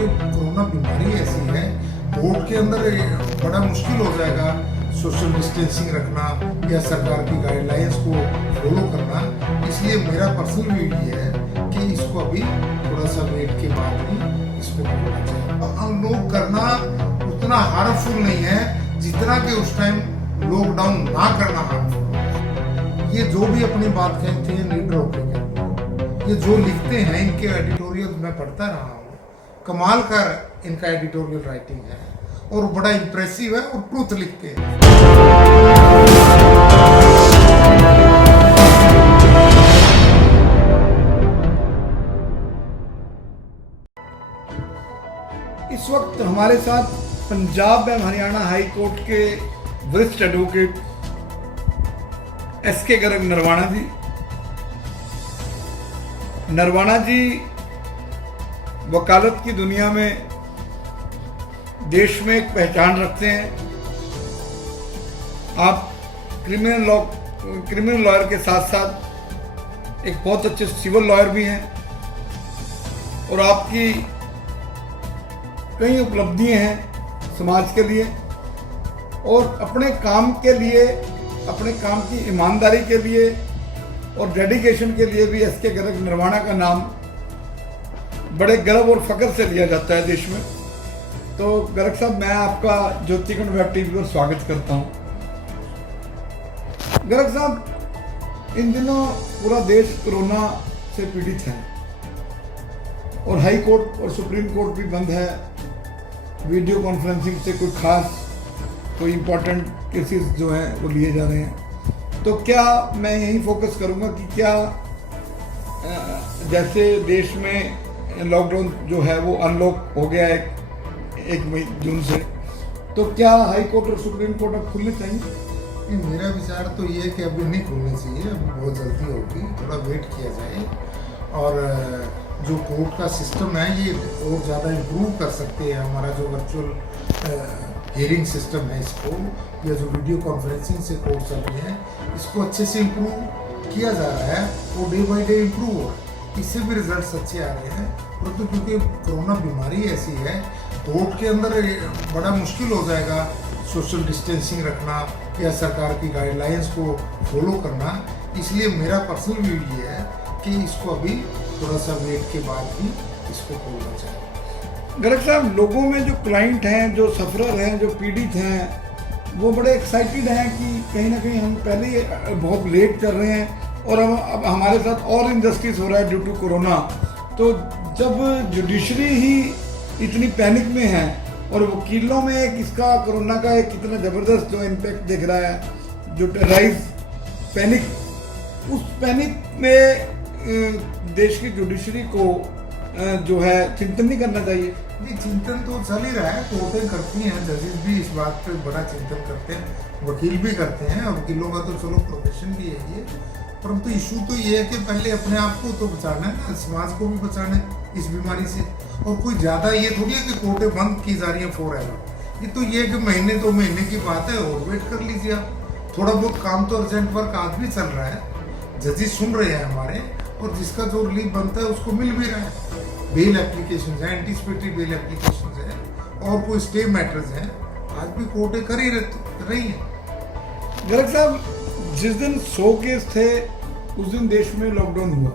क्योंकि कोरोना बीमारी ऐसी है, कोर्ट के अंदर बड़ा मुश्किल हो जाएगा सोशल डिस्टेंसिंग रखना या सरकार की गाइडलाइंस को फॉलो करना। इसलिए मेरा पर्सनल व्यू ये है कि इसको अभी थोड़ा सा वेट के बाद ही इसको करना चाहिए। अनलॉक करना उतना हार्मफुल नहीं है जितना कि उस टाइम लॉकडाउन ना करना हार्मफुल है। ये जो भी अपनी बात कहते हैं लीडर होकर ये जो लिखते हैं, इनके एडिटोरियल मैं पढ़ता रहा हूँ, कमाल का इनका एडिटोरियल राइटिंग है और बड़ा इंप्रेसिव है और ट्रूथ लिखते हैं। इस वक्त हमारे साथ पंजाब एवं हरियाणा हाई कोर्ट के वरिष्ठ एडवोकेट एसके गर्ग नरवाना जी वकालत की दुनिया में देश में एक पहचान रखते हैं। आप क्रिमिनल लॉयर के साथ साथ एक बहुत अच्छे सिविल लॉयर भी हैं और आपकी कई उपलब्धियां हैं समाज के लिए और अपने काम के लिए, अपने काम की ईमानदारी के लिए और डेडिकेशन के लिए भी एसके गर्ग नरवाना का नाम बड़े गर्व और फख्र से लिया जाता है देश में। तो गर्ग साहब, मैं आपका ज्योतिकुंड वेब टीवी पर स्वागत करता हूं। गर्ग साहब, इन दिनों पूरा देश कोरोना से पीड़ित है और हाई कोर्ट और सुप्रीम कोर्ट भी बंद है। वीडियो कॉन्फ्रेंसिंग से कोई इंपॉर्टेंट केसेस जो हैं वो लिए जा रहे हैं। तो क्या मैं यही फोकस करूंगा कि क्या जैसे देश में लॉकडाउन जो है वो अनलॉक हो गया है 1 मई जून से, तो क्या हाई कोर्ट और सुप्रीम कोर्ट अब खुलने चाहिए? मेरा विचार तो ये है कि अभी नहीं खुलने चाहिए, अभी बहुत जल्दी होगी, थोड़ा वेट किया जाए और जो कोर्ट का सिस्टम है ये और ज़्यादा इम्प्रूव कर सकते हैं। हमारा जो वर्चुअल हियरिंग सिस्टम है, इसको या जो वीडियो कॉन्फ्रेंसिंग से कोर्ट चल रहे हैं, इसको अच्छे से इम्प्रूव किया जा रहा है और डे बाई डे इम्प्रूव हो रहा है। इससे भी रिजल्ट्स अच्छे आ रहे हैं, परंतु क्योंकि कोरोना बीमारी ऐसी है, कोर्ट के अंदर बड़ा मुश्किल हो जाएगा सोशल डिस्टेंसिंग रखना या सरकार की गाइडलाइंस को फॉलो करना। इसलिए मेरा पर्सनल व्यू ये है कि इसको अभी थोड़ा सा वेट के बाद ही इसको खोलना चाहिए। गर्ग साहब, लोगों में जो क्लाइंट हैं, जो सफरर हैं, जो पीड़ित हैं, वो बड़े एक्साइटेड हैं कि कहीं ना कहीं हम पहले ही बहुत लेट कर रहे हैं और अब हमारे साथ और इनजस्टिस हो रहा है ड्यू टू कोरोना। तो जब जुडिशरी ही इतनी पैनिक में है और वकीलों में एक इसका कोरोना का एक कितना ज़बरदस्त जो इम्पैक्ट दिख रहा है, जो टेरराइज पैनिक, उस पैनिक में देश की जुडिशरी को जो है चिंतन नहीं करना चाहिए? नहीं, चिंतन तो चल ही रहा है, कोर्टें करती हैं, जजेस भी इस बात पे बड़ा चिंतन करते हैं, वकील भी करते हैं और वकीलों का तो चलो प्रोफेशन भी है ये। परंतु इशू तो ये है कि पहले अपने आप को तो बचाना है ना, समाज को भी बचाना है इस बीमारी से। और कोई ज़्यादा ये थोड़ी है कि कोर्टें बंद की जा रही हैं फॉरएवर। ये तो ये है कि महीने 2 महीने की बात है और वेट कर लीजिए आप। थोड़ा बहुत काम तो अर्जेंट वर्क आज भी चल रहा है, जजेस सुन रहे हैं हमारे और जिसका जो रिलीफ बनता है उसको मिल भी रहा है। बेल एप्लीकेशन है, एंटीसिपेटरी बेल एप्लीकेशन है और कोई स्टे मैटर्स हैं, आज भी कोर्टें कर ही रही हैं। गर्ग साहब, जिस दिन 100 केस थे उस दिन देश में लॉकडाउन हुआ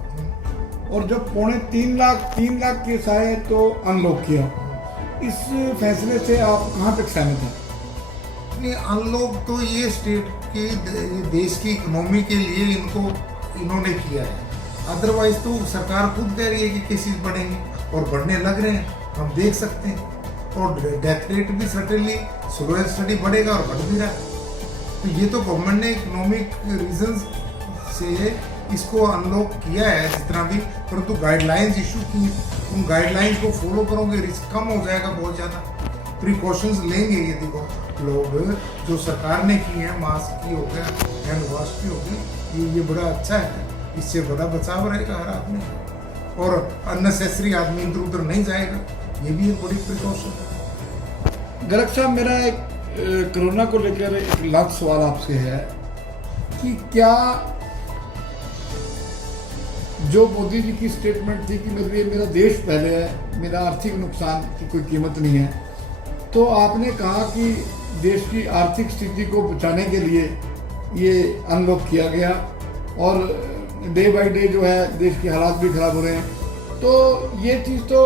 और जब 3 लाख केस आए तो अनलॉक किया। इस फैसले से आप कहाँ तक सहमत हैं? नहीं, अनलॉक तो ये स्टेट के देश की इकोनॉमी के लिए इन्होंने किया है। अदरवाइज तो सरकार खुद कह रही है कि केसेस बढ़ेंगे और बढ़ने लग रहे हैं, हम देख सकते हैं। और डेथ रेट भी सर्टेनली स्लो एंड स्टडी बढ़ेगा और बढ़ भी रहा है। तो ये तो गवर्नमेंट ने इकोनॉमिक रीजंस से इसको अनलॉक किया है जितना भी, परंतु गाइडलाइंस इशू की, उन गाइडलाइंस को फॉलो करोगे रिस्क कम हो जाएगा, बहुत ज़्यादा प्रिकॉशंस लेंगे। ये देखो लोग जो सरकार ने की है, मास्क की हो गया, हैंड वॉश की होगी, ये बड़ा अच्छा है, इससे बड़ा बचाव रहेगा हर आदमी और अननेसेसरी आदमी इधर उधर नहीं जाएगा, ये भी एक बड़ी प्रिकॉशन है। गर्ग साहब, मेरा एक कोरोना को लेकर एक लास्ट सवाल आपसे है कि क्या जो मोदी जी की स्टेटमेंट थी कि मेरा देश पहले है, मेरा आर्थिक नुकसान की कोई कीमत नहीं है। तो आपने कहा कि देश की आर्थिक स्थिति को बचाने के लिए ये अनलॉक किया गया और डे बाय डे जो है देश के हालात भी खराब हो रहे हैं, तो ये चीज़ तो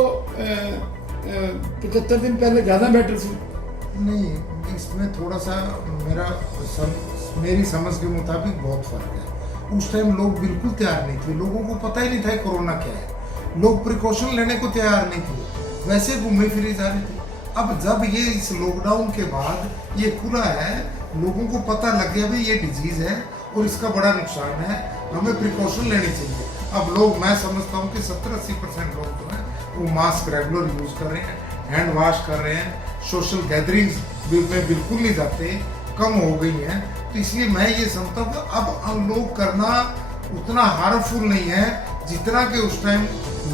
75 दिन पहले ज़्यादा बेटर थी। नहीं, इसमें थोड़ा सा मेरी समझ के मुताबिक बहुत फर्क है। उस टाइम लोग बिल्कुल तैयार नहीं थे, लोगों को पता ही नहीं था कोरोना क्या है, लोग प्रिकॉशन लेने को तैयार नहीं थे, वैसे घूमे फिरे जा रहे थे। अब जब ये इस लॉकडाउन के बाद ये खुला है, लोगों को पता लग गया भाई ये डिजीज है और इसका बड़ा नुकसान है, हमें प्रिकॉशन लेनी चाहिए। अब लोग, मैं समझता हूँ कि 70-80% लोग जो है वो मास्क रेगुलर यूज कर रहे हैं, हैंड वॉश कर रहे हैं, सोशल गैदरिंग्स में बिल्कुल नहीं जाते, कम हो गई हैं। तो इसलिए मैं ये समझता हूँ कि अब अनलॉक करना उतना हार्मफुल नहीं है जितना कि उस टाइम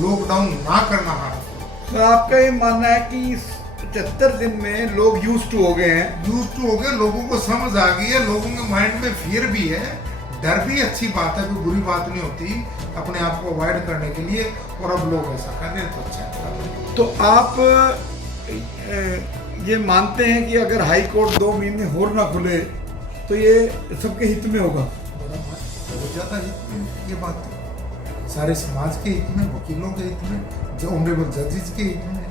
लॉकडाउन ना करना हार्मफुल। तो आपका ये मानना है कि 75 दिन में लोग यूज टू हो गए हैं? यूज टू हो गए, लोगों को समझ आ गई है, लोगों के माइंड में फियर भी है, डर भी अच्छी बात है, कोई बुरी बात नहीं होती अपने आप को अवॉइड करने के लिए, और अब लोग ऐसा कर रहे हैं तो अच्छा है। तो आप ये मानते हैं कि अगर हाई कोर्ट 2 महीने और ना खुले तो ये सबके हित में होगा? बहुत ज़्यादा हित में ये बात है, सारे समाज के हित में, वकीलों के हित में, जो ऑनरेबल जजेस के हित में।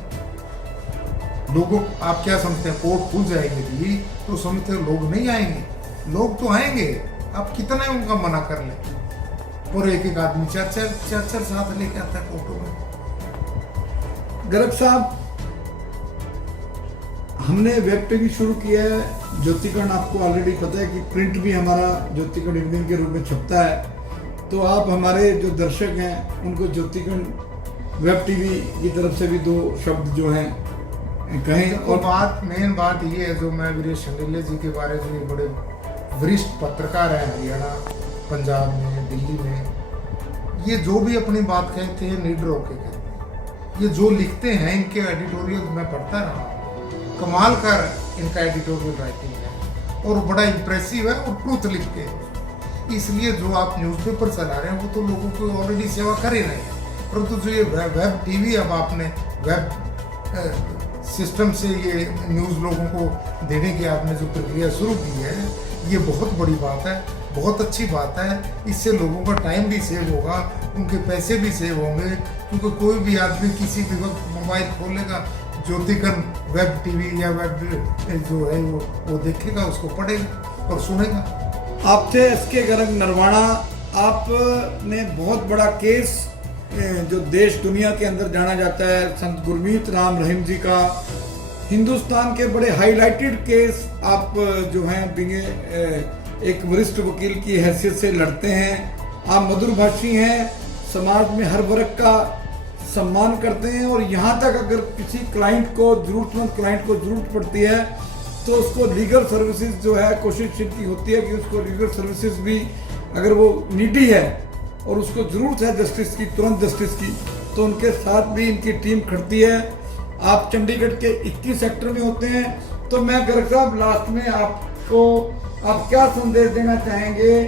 लोगों, आप क्या समझते हैं कोर्ट खुल जाएंगे भी तो समझते हैं लोग नहीं आएंगे? लोग तो आएंगे, आप कितना उनका मना कर लें, और एक एक आदमी चार साथ लेके आता है कोर्टों में। गर्ग साहब, हमने वेब पे भी शुरू किया है, ज्योतिकर्ण आपको ऑलरेडी पता है कि प्रिंट भी हमारा ज्योतिकर्ण इवनिंग के रूप में छपता है। तो आप हमारे जो दर्शक हैं उनको ज्योतिकर्ण वेब टीवी की तरफ से भी 2 शब्द जो हैं कहें। और मेन बात ये है, जो मैं वीरेश शंडिल्य जी के बारे में, ये बड़े वरिष्ठ पत्रकार हैं हरियाणा, पंजाब में, दिल्ली में, ये जो भी अपनी बात कहते हैं निडर होके कहते हैं। ये जो लिखते हैं, इनके एडिटोरियल मैं पढ़ता रहा, कमाल का इनका एडिटोरियल राइटिंग है और बड़ा इम्प्रेसिव है और ट्रूथ लिखते हैं। इसलिए जो आप न्यूज़पेपर चला रहे हैं वो तो लोगों को ऑलरेडी सेवा कर ही रहे हैं, परंतु जो ये वेब टीवी, अब आपने वेब सिस्टम से ये न्यूज़ लोगों को देने की आपने जो प्रक्रिया शुरू की है, ये बहुत बड़ी बात है, बहुत अच्छी बात है। इससे लोगों का टाइम भी सेव होगा, उनके पैसे भी सेव होंगे, क्योंकि कोई भी आदमी किसी भी वक्त मोबाइल खोलेगा, ज्योतिकर्ण वेब टीवी या वेब जो है वो देखेगा, उसको पढ़ेगा और सुनेगा। आपसे एसके गर्ग नरवाणा, आपने बहुत बड़ा केस जो देश दुनिया के अंदर जाना जाता है, संत गुरमीत राम रहीम जी का, हिंदुस्तान के बड़े हाईलाइटेड केस आप जो हैं एक वरिष्ठ वकील की हैसियत से लड़ते हैं। आप मधुरभाषी हैं, समाज में हर वर्ग का सम्मान करते हैं, और यहाँ तक अगर किसी क्लाइंट को, जरूरतमंद क्लाइंट को जरूरत पड़ती है तो उसको लीगल सर्विसेज जो है, कोशिश इनकी होती है कि उसको लीगल सर्विसेज भी, अगर वो नीडी है और उसको ज़रूरत है जस्टिस की, तुरंत जस्टिस की, तो उनके साथ भी इनकी टीम खड़ती है। आप चंडीगढ़ के 21 सेक्टर में होते हैं, तो मैं गर्ग साहब लास्ट में आपको, आप क्या संदेश देना चाहेंगे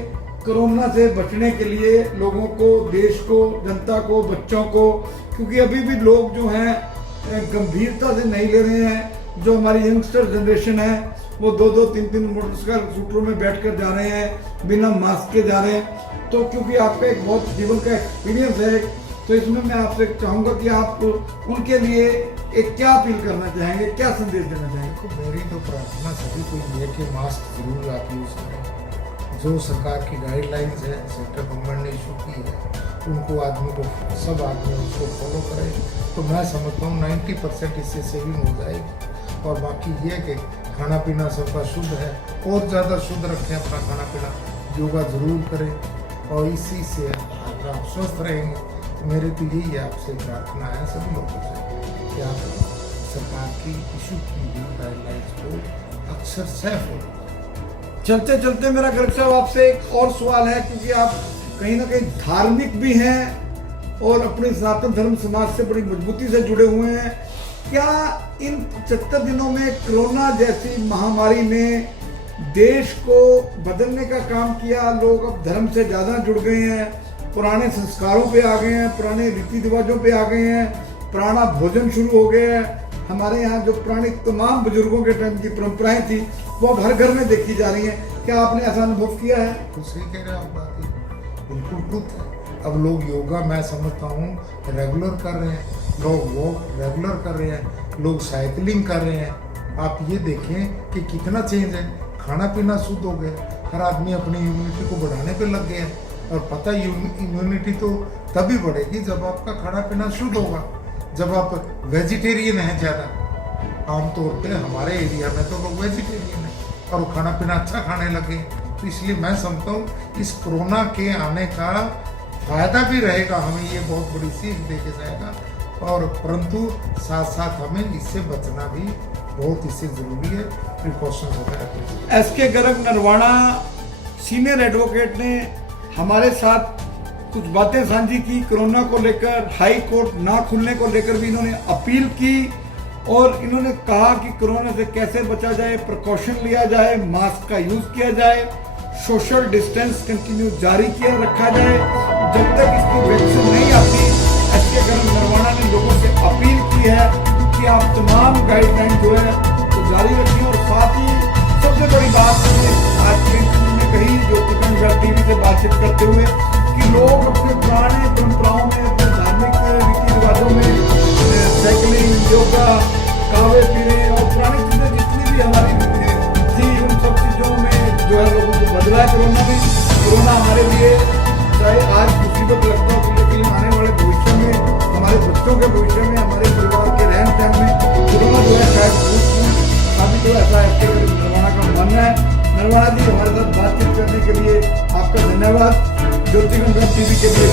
कोरोना से बचने के लिए लोगों को, देश को, जनता को, बच्चों को? क्योंकि अभी भी लोग जो हैं गंभीरता से नहीं ले रहे हैं। जो हमारी यंगस्टर जनरेशन है वो 2-2, 3-3 मोटरसाइकिल स्कूटरों में बैठकर जा रहे हैं, बिना मास्क के जा रहे हैं। तो क्योंकि आपका एक बहुत जीवन का एक्सपीरियंस है, तो इसमें मैं आपसे चाहूँगा कि आप उनके लिए एक क्या अपील करना चाहेंगे, क्या संदेश देना चाहेंगे? मेरी तो प्रार्थना सभी को ये है कि मास्क जरूर आप यूज़ करें। जो सरकार की गाइडलाइंस है, सेंट्रल गवर्नमेंट ने इशू की है, उनको आदमी को, सब आदमी उसको फॉलो करें, तो मैं समझता हूँ 90% इससे सेविंग हो जाएगी। और बाकी ये कि खाना पीना सबका शुद्ध है, और ज़्यादा शुद्ध रखें अपना खाना पीना, योगा ज़रूर करें, और इसी से अगर आप स्वस्थ रहेंगे। तो मेरे तो यही आपसे प्रार्थना है सभी लोगों से कि आप सरकार की इशू की हुई गाइडलाइंस को अक्सर सह फॉलो। चलते चलते मेरा गर्ग साहब आपसे एक और सवाल है, क्योंकि आप कहीं ना कहीं धार्मिक भी हैं और अपने सनातन धर्म समाज से बड़ी मजबूती से जुड़े हुए हैं। क्या इन 75 दिनों में कोरोना जैसी महामारी ने देश को बदलने का काम किया? लोग अब धर्म से ज़्यादा जुड़ गए हैं, पुराने संस्कारों पे आ गए हैं, पुराने रीति रिवाजों पे आ गए हैं, पुराना भोजन शुरू हो गया है। हमारे यहाँ जो पुरानी तमाम बुजुर्गों के टाइम की परंपराएं थी वो अब हर घर में देखी जा रही हैं। क्या आपने ऐसा अनुभव किया है? तो सही कह रहे हैं आप, बात ही बिल्कुल ट्रुथ है। अब लोग योगा मैं समझता हूँ रेगुलर कर रहे हैं, लोग वॉक रेगुलर कर रहे हैं, लोग साइकिलिंग कर रहे हैं। आप ये देखें कि कितना चेंज है, खाना पीना शुद्ध हो गया, हर आदमी अपनी इम्यूनिटी को बढ़ाने पे लग गए हैं। और पता इम्यूनिटी तो तभी बढ़ेगी जब आपका खाना पीना शुद्ध होगा। जब आप वेजिटेरियन हैं ज़्यादा, आमतौर पे हमारे एरिया में तो लोग वेजिटेरियन हैं और खाना पीना अच्छा खाने लगे, तो इसलिए मैं समझता हूँ इस कोरोना के आने का फायदा भी रहेगा, हमें ये बहुत बड़ी सीख दे के जाएगा। और परंतु साथ साथ हमें इससे बचना भी बहुत इससे ज़रूरी है, प्रिकॉशंस वगैरह। SK Garg Narwana senior advocate ने हमारे साथ कुछ बातें साझी की। कोरोना को लेकर हाई कोर्ट ना खुलने को लेकर भी इन्होंने अपील की और इन्होंने कहा कि कोरोना से कैसे बचा जाए, प्रिकॉशन लिया जाए, मास्क का यूज किया जाए, सोशल डिस्टेंस कंटिन्यू जारी किया रखा जाए। जब तक इसकी वैक्सीन नहीं आती, एसके गर्ग नरवाना ने लोगों से अपील की है कि आप तमाम गाइडलाइन जो है तो जारी रखिए। और साथ ही सबसे बड़ी बात आज के इंटरव्यू में कही ज्योतिकन गर्ग टीवी से बातचीत करते हुए कि लोग अपने पुराने परंपराओं में, अपने धार्मिक रीति रिवाजों में साइकिलिंग, योगा, कावे पीने और पुरानी चीज़ें जितनी भी हमारी थी उन सब चीज़ों में जो है लोगों को बदला है कोरोना में। कोरोना हमारे लिए चाहे आज मुसीबत लगता हो, लेकिन आने वाले भविष्य में, हमारे बच्चों के भविष्य में, हमारे परिवार के रहन सहन में कोरोना जो है शायद अभी तो ऐसा एसके गर्ग नरवाना का मानना है। नरवाना जी, हमारे साथ बातचीत करने के लिए आपका धन्यवाद। ज्योतिकन गर्ग टीवी के लिए